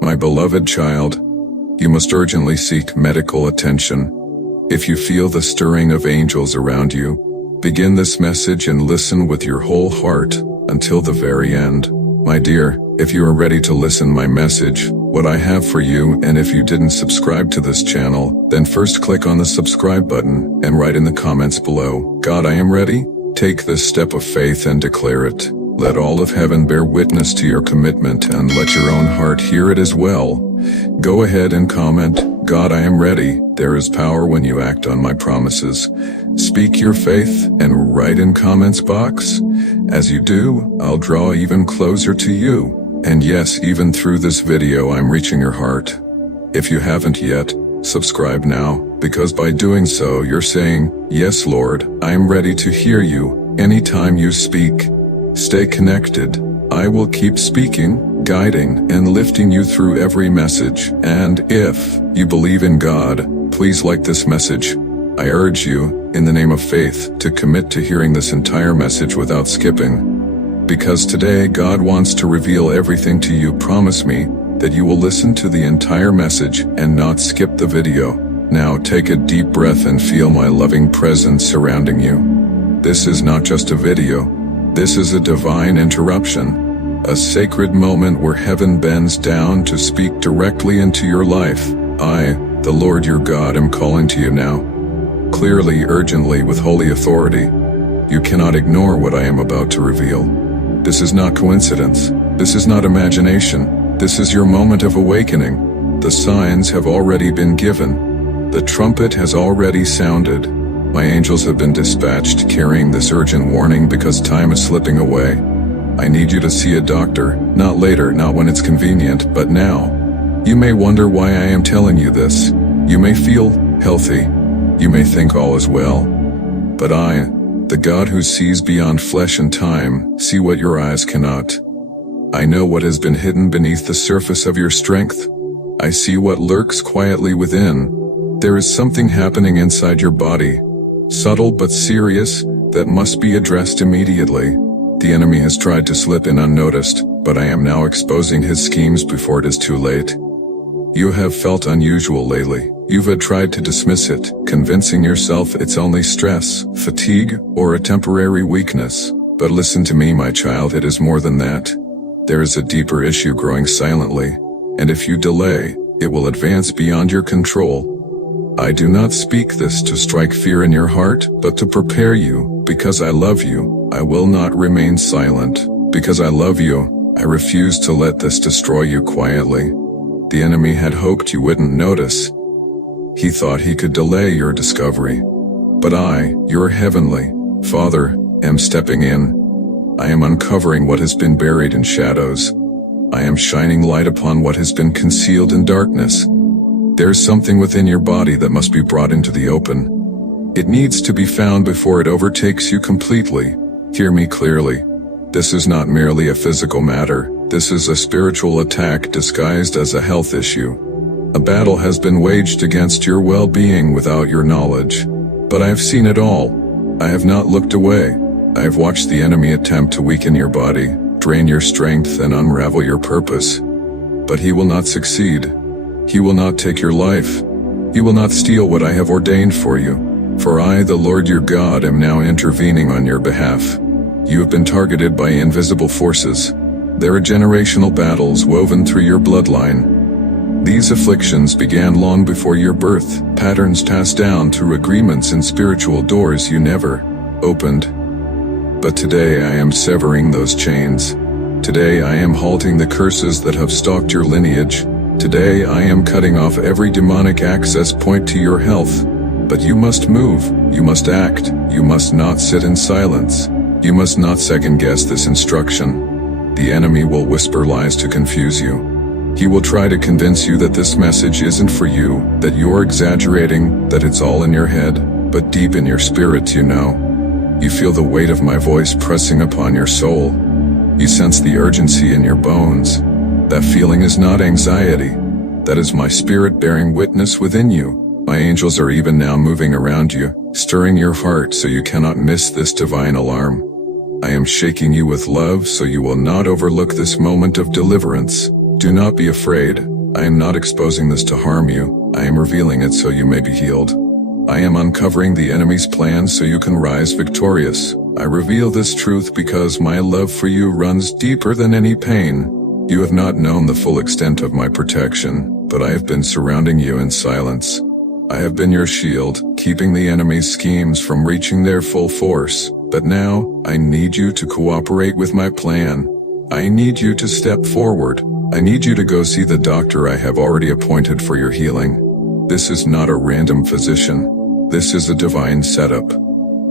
My beloved child, you must urgently seek medical attention. If you feel the stirring of angels around you, begin this message and listen with your whole heart until the very end. My dear, if you are ready to listen my message, what I have for you, and if you didn't subscribe to this channel, then first click on the subscribe button and write in the comments below, God, I am ready. Take this step of faith and declare it. Let all of heaven bear witness to your commitment, and let your own heart hear it as well. Go ahead and comment, God, I am ready. There is power when you act on my promises. Speak your faith and write in comments box. As you do, I'll draw even closer to you. And yes, even through this video, I'm reaching your heart. If you haven't yet, subscribe now, because by doing so, you're saying, yes, Lord, I am ready to hear you anytime you speak. Stay connected. I will keep speaking, guiding, and lifting you through every message. And if you believe in God, please like this message. I urge you, in the name of faith, to commit to hearing this entire message without skipping. Because today God wants to reveal everything to you. Promise me that you will listen to the entire message and not skip the video. Now take a deep breath and feel my loving presence surrounding you. This is not just a video. This is a divine interruption, a sacred moment where heaven bends down to speak directly into your life. I, the Lord your God, am calling to you now. Clearly, urgently, with holy authority. You cannot ignore what I am about to reveal. This is not coincidence. This is not imagination. This is your moment of awakening. The signs have already been given. The trumpet has already sounded. My angels have been dispatched carrying this urgent warning because time is slipping away. I need you to see a doctor, not later, not when it's convenient, but now. You may wonder why I am telling you this. You may feel healthy. You may think all is well. But I, the God who sees beyond flesh and time, see what your eyes cannot. I know what has been hidden beneath the surface of your strength. I see what lurks quietly within. There is something happening inside your body, subtle but serious, that must be addressed immediately. The enemy has tried to slip in unnoticed, but I am now exposing his schemes before it is too late. You have felt unusual lately. You've tried to dismiss it, convincing yourself it's only stress, fatigue, or a temporary weakness. But listen to me, my child, it is more than that. There is a deeper issue growing silently, and if you delay, it will advance beyond your control. I do not speak this to strike fear in your heart, but to prepare you. Because I love you, I will not remain silent. Because I love you, I refuse to let this destroy you quietly. The enemy had hoped you wouldn't notice. He thought he could delay your discovery. But I, your heavenly Father, am stepping in. I am uncovering what has been buried in shadows. I am shining light upon what has been concealed in darkness. There's something within your body that must be brought into the open. It needs to be found before it overtakes you completely. Hear me clearly. This is not merely a physical matter. This is a spiritual attack disguised as a health issue. A battle has been waged against your well-being without your knowledge. But I have seen it all. I have not looked away. I have watched the enemy attempt to weaken your body, drain your strength, and unravel your purpose. But he will not succeed. He will not take your life. He will not steal what I have ordained for you. For I, the Lord your God, am now intervening on your behalf. You have been targeted by invisible forces. There are generational battles woven through your bloodline. These afflictions began long before your birth, patterns passed down through agreements and spiritual doors you never opened. But today I am severing those chains. Today I am halting the curses that have stalked your lineage. Today I am cutting off every demonic access point to your health. But you must move, you must act, you must not sit in silence. You must not second-guess this instruction. The enemy will whisper lies to confuse you. He will try to convince you that this message isn't for you, that you're exaggerating, that it's all in your head, but deep in your spirit you know. You feel the weight of my voice pressing upon your soul. You sense the urgency in your bones. That feeling is not anxiety. That is my spirit bearing witness within you. My angels are even now moving around you, stirring your heart so you cannot miss this divine alarm. I am shaking you with love so you will not overlook this moment of deliverance. Do not be afraid. I am not exposing this to harm you. I am revealing it so you may be healed. I am uncovering the enemy's plans so you can rise victorious. I reveal this truth because my love for you runs deeper than any pain. You have not known the full extent of my protection, but I have been surrounding you in silence. I have been your shield, keeping the enemy's schemes from reaching their full force. But now, I need you to cooperate with my plan. I need you to step forward. I need you to go see the doctor I have already appointed for your healing. This is not a random physician. This is a divine setup.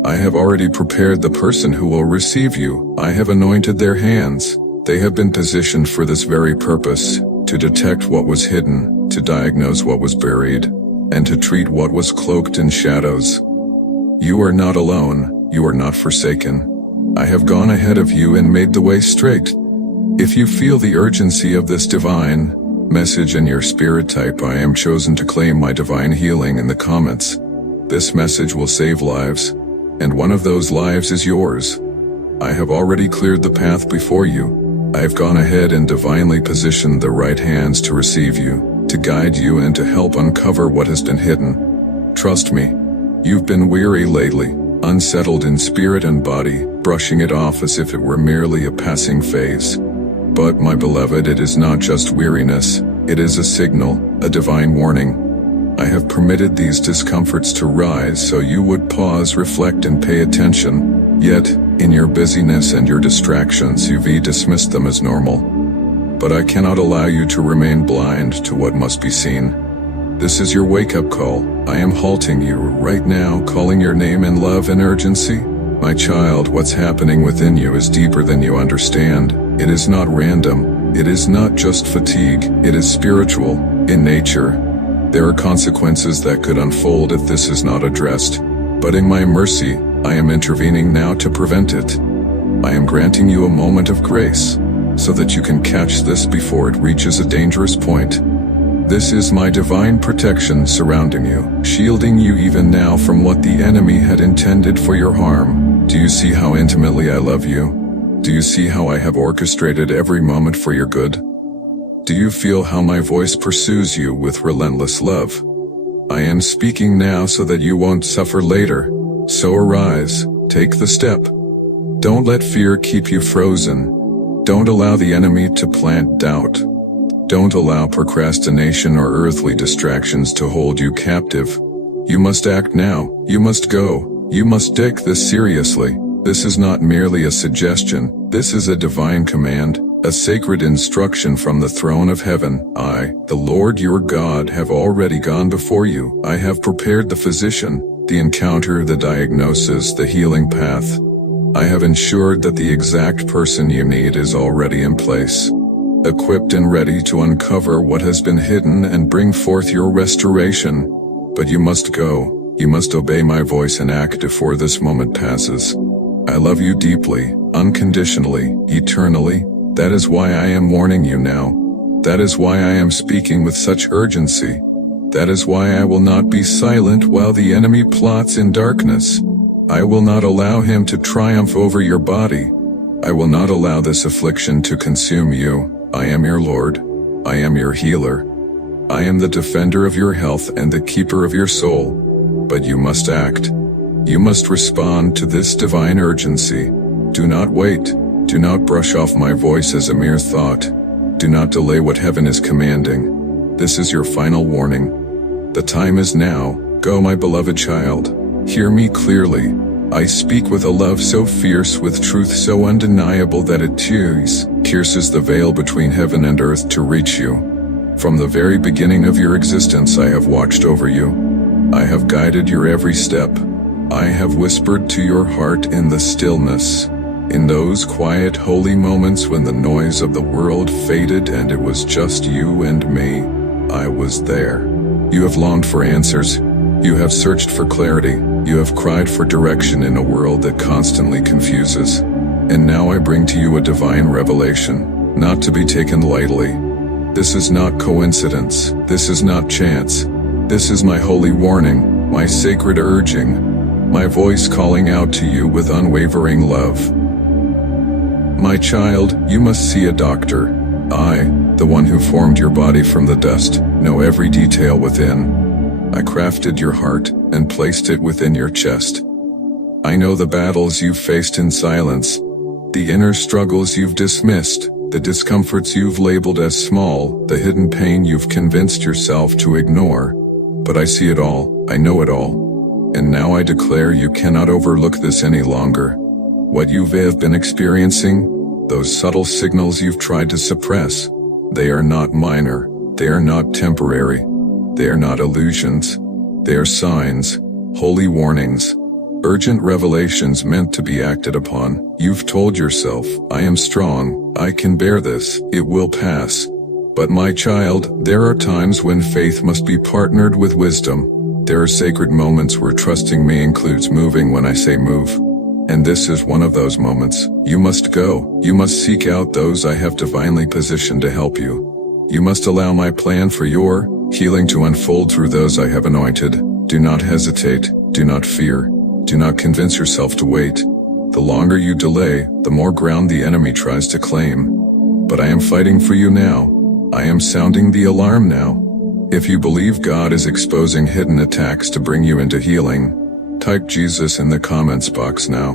I have already prepared the person who will receive you. I have anointed their hands. They have been positioned for this very purpose, to detect what was hidden, to diagnose what was buried, and to treat what was cloaked in shadows. You are not alone. You are not forsaken. I have gone ahead of you and made the way straight. If you feel the urgency of this divine message in your spirit, type "I am chosen to claim my divine healing" in the comments. This message will save lives, and one of those lives is yours. I have already cleared the path before you. I have gone ahead and divinely positioned the right hands to receive you, to guide you and to help uncover what has been hidden. Trust me, you've been weary lately, unsettled in spirit and body, brushing it off as if it were merely a passing phase. But my beloved, it is not just weariness, it is a signal, a divine warning. I have permitted these discomforts to rise so you would pause, reflect, and pay attention. Yet, in your busyness and your distractions, you've dismissed them as normal. But I cannot allow you to remain blind to what must be seen. This is your wake-up call. I am halting you right now, calling your name in love and urgency. My child, what's happening within you is deeper than you understand. It is not random. It is not just fatigue. It is spiritual, in nature. There are consequences that could unfold if this is not addressed. But in my mercy, I am intervening now to prevent it. I am granting you a moment of grace, so that you can catch this before it reaches a dangerous point. This is my divine protection surrounding you, shielding you even now from what the enemy had intended for your harm. Do you see how intimately I love you? Do you see how I have orchestrated every moment for your good? Do you feel how my voice pursues you with relentless love? I am speaking now so that you won't suffer later. So arise, take the step. Don't let fear keep you frozen. Don't allow the enemy to plant doubt. Don't allow procrastination or earthly distractions to hold you captive. You must act now. You must go. You must take this seriously. This is not merely a suggestion. This is a divine command, a sacred instruction from the throne of heaven. I, the Lord your God, have already gone before you. I have prepared the physician, the encounter, the diagnosis, the healing path. I have ensured that the exact person you need is already in place, equipped and ready to uncover what has been hidden and bring forth your restoration. But you must go. You must obey my voice and act before this moment passes. I love you deeply, unconditionally, eternally. That is why I am warning you now. That is why I am speaking with such urgency. That is why I will not be silent while the enemy plots in darkness. I will not allow him to triumph over your body. I will not allow this affliction to consume you. I am your Lord. I am your healer. I am the defender of your health and the keeper of your soul. But you must act. You must respond to this divine urgency. Do not wait. Do not brush off my voice as a mere thought. Do not delay what heaven is commanding. This is your final warning. The time is now. Go, my beloved child. Hear me clearly. I speak with a love so fierce, with truth so undeniable that it pierces the veil between heaven and earth to reach you. From the very beginning of your existence, I have watched over you. I have guided your every step. I have whispered to your heart in the stillness. In those quiet, holy moments when the noise of the world faded and it was just you and me, I was there. You have longed for answers. You have searched for clarity. You have cried for direction in a world that constantly confuses. And now I bring to you a divine revelation, not to be taken lightly. This is not coincidence. This is not chance. This is my holy warning, my sacred urging, my voice calling out to you with unwavering love. My child, you must see a doctor. I, the one who formed your body from the dust, know every detail within. I crafted your heart and placed it within your chest. I know the battles you've faced in silence, the inner struggles you've dismissed, the discomforts you've labeled as small, the hidden pain you've convinced yourself to ignore. But I see it all, I know it all. And now I declare you cannot overlook this any longer. What you have been experiencing, those subtle signals you've tried to suppress, they are not minor, they are not temporary, they are not illusions, they are signs, holy warnings, urgent revelations meant to be acted upon. You've told yourself, I am strong, I can bear this, it will pass. But my child, there are times when faith must be partnered with wisdom. There are sacred moments where trusting me includes moving when I say move. And this is one of those moments. You must go. You must seek out those I have divinely positioned to help you. You must allow my plan for your healing to unfold through those I have anointed. Do not hesitate. Do not fear. Do not convince yourself to wait. The longer you delay, the more ground the enemy tries to claim. But I am fighting for you now. I am sounding the alarm now. If you believe God is exposing hidden attacks to bring you into healing, type Jesus in the comments box now.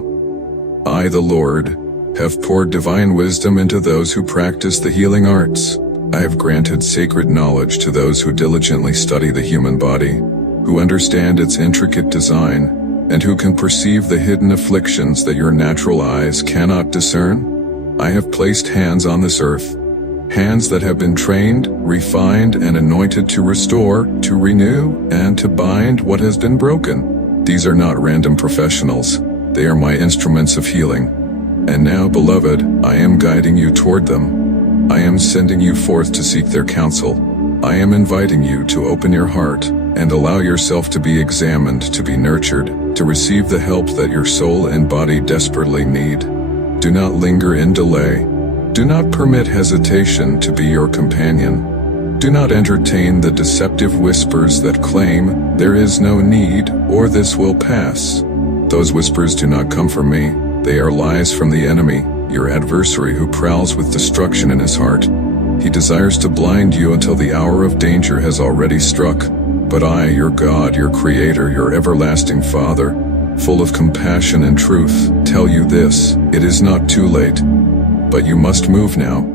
I, the Lord, have poured divine wisdom into those who practice the healing arts. I have granted sacred knowledge to those who diligently study the human body, who understand its intricate design, and who can perceive the hidden afflictions that your natural eyes cannot discern. I have placed hands on this earth, hands that have been trained, refined, and anointed to restore, to renew, and to bind what has been broken. These are not random professionals. They are my instruments of healing. And now, beloved, I am guiding you toward them. I am sending you forth to seek their counsel. I am inviting you to open your heart and allow yourself to be examined, to be nurtured, to receive the help that your soul and body desperately need. Do not linger in delay. Do not permit hesitation to be your companion. Do not entertain the deceptive whispers that claim there is no need or this will pass. Those whispers do not come from me. They are lies from the enemy, your adversary who prowls with destruction in his heart. He desires to blind you until the hour of danger has already struck. But I, your God, your Creator, your everlasting Father, full of compassion and truth, tell you this: it is not too late. But you must move now.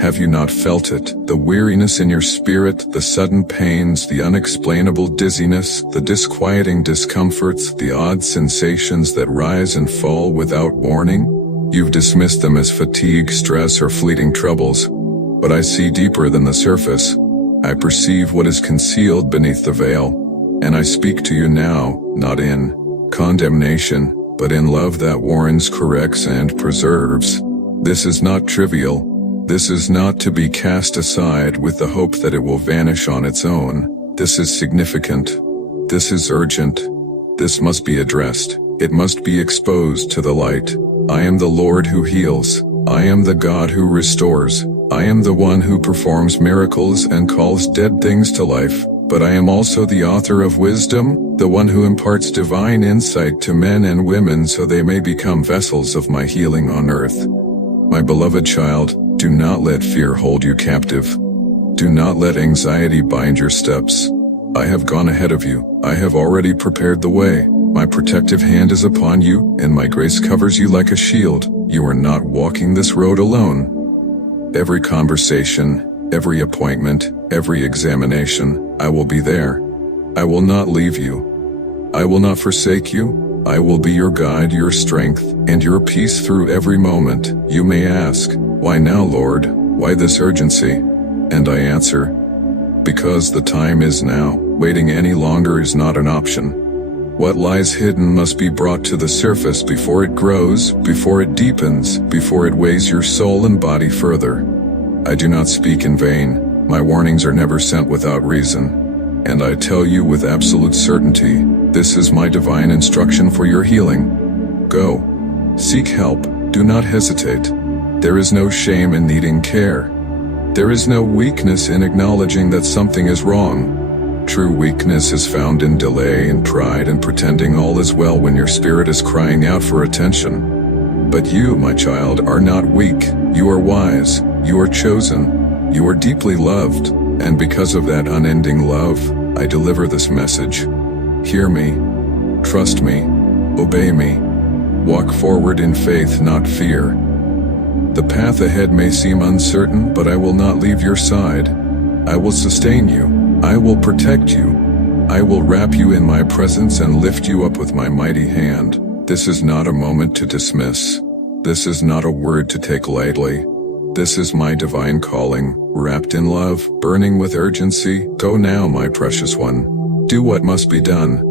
Have you not felt it? The weariness in your spirit, the sudden pains, the unexplainable dizziness, the disquieting discomforts, the odd sensations that rise and fall without warning? You've dismissed them as fatigue, stress, or fleeting troubles. But I see deeper than the surface. I perceive what is concealed beneath the veil. And I speak to you now, not in condemnation, but in love that warns, corrects, and preserves. This is not trivial. This is not to be cast aside with the hope that it will vanish on its own. This is significant. This is urgent. This must be addressed. It must be exposed to the light. I am the Lord who heals. I am the God who restores. I am the one who performs miracles and calls dead things to life. But I am also the author of wisdom, the one who imparts divine insight to men and women so they may become vessels of my healing on earth. My beloved child, do not let fear hold you captive. Do not let anxiety bind your steps. I have gone ahead of you. I have already prepared the way. My protective hand is upon you, and my grace covers you like a shield. You are not walking this road alone. Every conversation, every appointment, every examination, I will be there. I will not leave you. I will not forsake you. I will be your guide, your strength, and your peace through every moment. You may ask, why now, Lord? Why this urgency? And I answer, because the time is now. Waiting any longer is not an option. What lies hidden must be brought to the surface before it grows, before it deepens, before it weighs your soul and body further. I do not speak in vain. My warnings are never sent without reason. And I tell you with absolute certainty, this is my divine instruction for your healing. Go. Seek help. Do not hesitate. There is no shame in needing care. There is no weakness in acknowledging that something is wrong. True weakness is found in delay and pride and pretending all is well when your spirit is crying out for attention. But you, my child, are not weak. You are wise. You are chosen. You are deeply loved, and because of that unending love, I deliver this message. Hear me, trust me, obey me. Walk forward in faith, not fear. The path ahead may seem uncertain, but I will not leave your side. I will sustain you. I will protect you. I will wrap you in my presence and lift you up with my mighty hand. This is not a moment to dismiss. This is not a word to take lightly. This is my divine calling, wrapped in love, burning with urgency. Go now, my precious one. Do what must be done.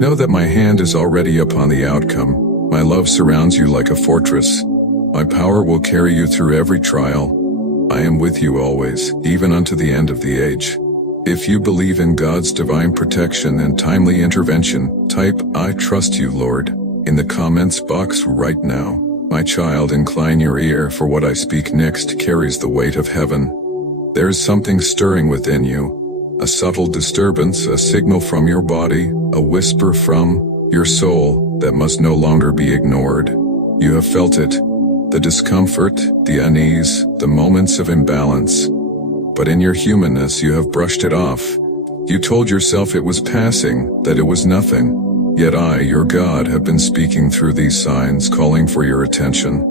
Know that my hand is already upon the outcome. My love surrounds you like a fortress. My power will carry you through every trial. I am with you always, even unto the end of the age. If you believe in God's divine protection and timely intervention, type, "I trust you, Lord," in the comments box right now. My child, incline your ear, for what I speak next carries the weight of heaven. There is something stirring within you. A subtle disturbance, a signal from your body, a whisper from your soul that must no longer be ignored. You have felt it. The discomfort, the unease, the moments of imbalance. But in your humanness you have brushed it off. You told yourself it was passing, that it was nothing. Yet I, your God, have been speaking through these signs, calling for your attention.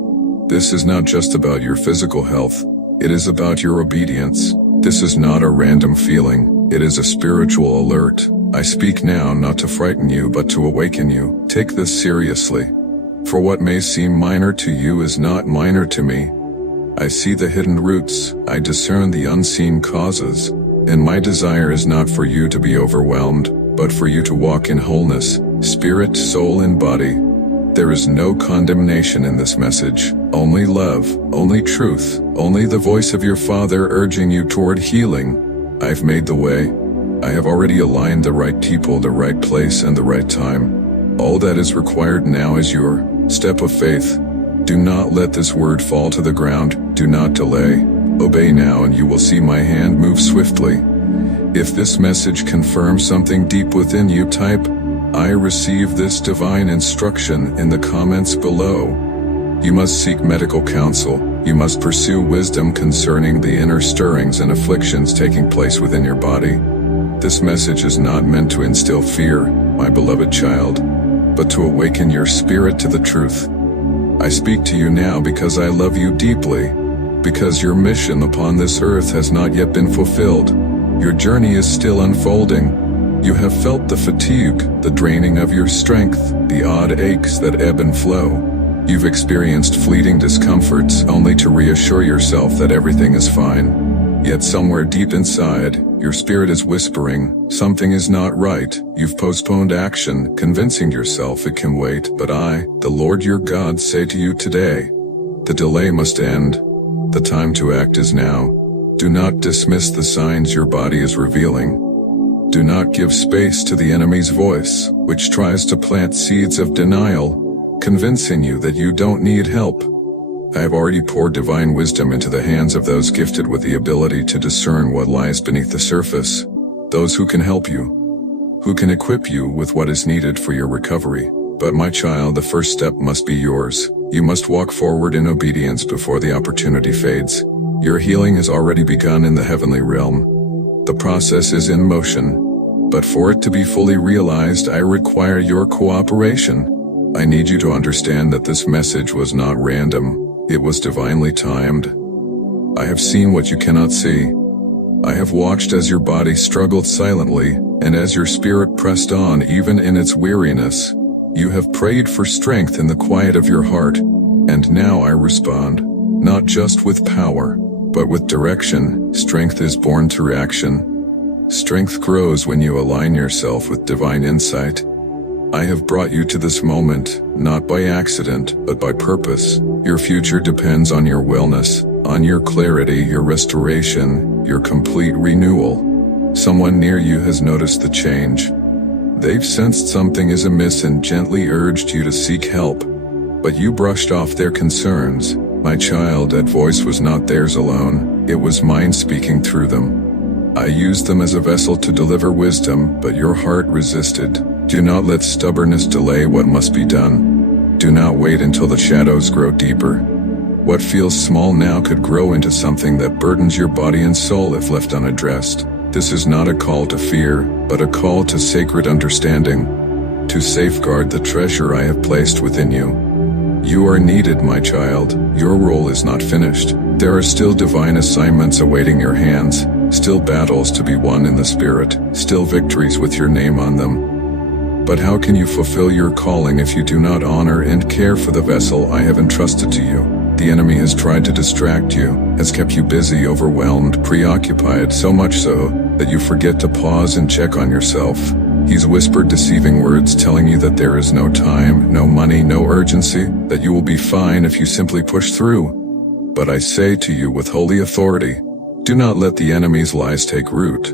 This is not just about your physical health. It is about your obedience. This is not a random feeling. It is a spiritual alert. I speak now not to frighten you, but to awaken you. Take this seriously. For what may seem minor to you is not minor to me. I see the hidden roots, I discern the unseen causes, and my desire is not for you to be overwhelmed, but for you to walk in wholeness, spirit, soul, and body. There is no condemnation in this message, only love, only truth, only the voice of your Father urging you toward healing. I've made the way. I have already aligned the right people, the right place, and the right time. All that is required now is your step of faith. Do not let this word fall to the ground. Do not delay. Obey now and you will see my hand move swiftly. If this message confirms something deep within you, type, "I receive this divine instruction" in the comments below. You must seek medical counsel. You must pursue wisdom concerning the inner stirrings and afflictions taking place within your body. This message is not meant to instill fear, my beloved child, but to awaken your spirit to the truth. I speak to you now because I love you deeply, because your mission upon this earth has not yet been fulfilled. Your journey is still unfolding. You have felt the fatigue, the draining of your strength, the odd aches that ebb and flow. You've experienced fleeting discomforts only to reassure yourself that everything is fine. Yet somewhere deep inside, your spirit is whispering, something is not right. You've postponed action, convincing yourself it can wait, but I, the Lord your God, say to you today, the delay must end. The time to act is now. Do not dismiss the signs your body is revealing. Do not give space to the enemy's voice, which tries to plant seeds of denial, convincing you that you don't need help. I have already poured divine wisdom into the hands of those gifted with the ability to discern what lies beneath the surface, those who can help you, who can equip you with what is needed for your recovery. But my child, the first step must be yours. You must walk forward in obedience before the opportunity fades. Your healing has already begun in the heavenly realm. The process is in motion, but for it to be fully realized, I require your cooperation. I need you to understand that this message was not random. It was divinely timed. I have seen what you cannot see. I have watched as your body struggled silently, and as your spirit pressed on even in its weariness. You have prayed for strength in the quiet of your heart, and now I respond, not just with power, but with direction. Strength is born through action. Strength grows when you align yourself with divine insight. I have brought you to this moment, not by accident, but by purpose. Your future depends on your wellness, on your clarity, your restoration, your complete renewal. Someone near you has noticed the change. They've sensed something is amiss and gently urged you to seek help. But you brushed off their concerns. My child, that voice was not theirs alone. It was mine speaking through them. I used them as a vessel to deliver wisdom, but your heart resisted. Do not let stubbornness delay what must be done. Do not wait until the shadows grow deeper. What feels small now could grow into something that burdens your body and soul if left unaddressed. This is not a call to fear, but a call to sacred understanding, to safeguard the treasure I have placed within you. You are needed, my child. Your role is not finished. There are still divine assignments awaiting your hands, still battles to be won in the spirit, still victories with your name on them. But how can you fulfill your calling if you do not honor and care for the vessel I have entrusted to you? The enemy has tried to distract you, has kept you busy, overwhelmed, preoccupied, so much so that you forget to pause and check on yourself. He's whispered deceiving words telling you that there is no time, no money, no urgency, that you will be fine if you simply push through. But I say to you with holy authority, do not let the enemy's lies take root.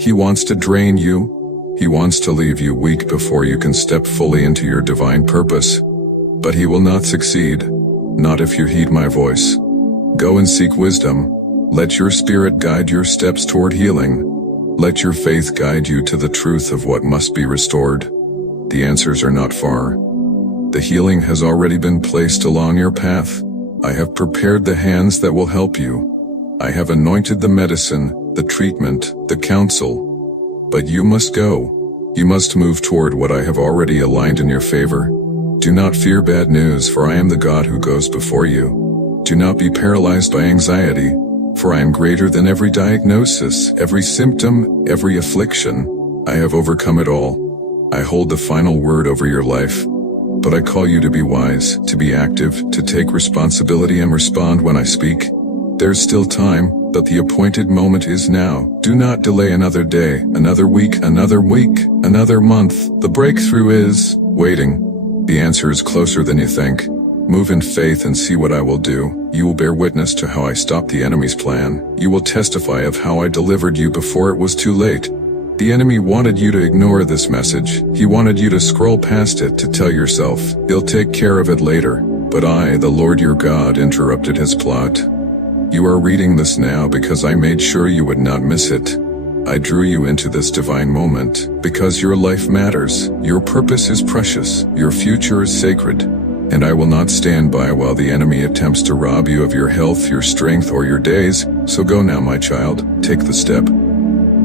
He wants to drain you. He wants to leave you weak before you can step fully into your divine purpose. But he will not succeed. Not if you heed my voice. Go and seek wisdom. Let your spirit guide your steps toward healing. Let your faith guide you to the truth of what must be restored. The answers are not far. The healing has already been placed along your path. I have prepared the hands that will help you. I have anointed the medicine, the treatment, the counsel. But you must go. You must move toward what I have already aligned in your favor. Do not fear bad news, for I am the God who goes before you. Do not be paralyzed by anxiety, for I am greater than every diagnosis, every symptom, every affliction. I have overcome it all. I hold the final word over your life. But I call you to be wise, to be active, to take responsibility and respond when I speak. There's still time, but the appointed moment is now. Do not delay another day, another week, another month. The breakthrough is waiting. The answer is closer than you think. Move in faith and see what I will do. You will bear witness to how I stopped the enemy's plan. You will testify of how I delivered you before it was too late. The enemy wanted you to ignore this message. He wanted you to scroll past it, to tell yourself, he'll take care of it later. But I, the Lord your God, interrupted his plot. You are reading this now because I made sure you would not miss it. I drew you into this divine moment because your life matters, your purpose is precious, your future is sacred, and I will not stand by while the enemy attempts to rob you of your health, your strength, or your days. So go now, my child, take the step.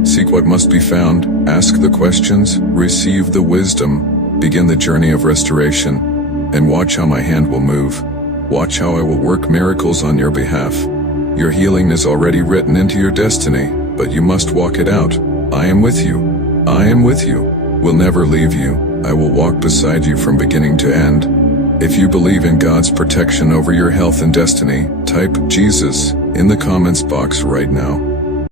Seek what must be found, ask the questions, receive the wisdom, begin the journey of restoration, and watch how my hand will move. Watch how I will work miracles on your behalf. Your healing is already written into your destiny, but you must walk it out. I am with you. I am with you. Will never leave you. I will walk beside you from beginning to end. If you believe in God's protection over your health and destiny, type Jesus in the comments box right now.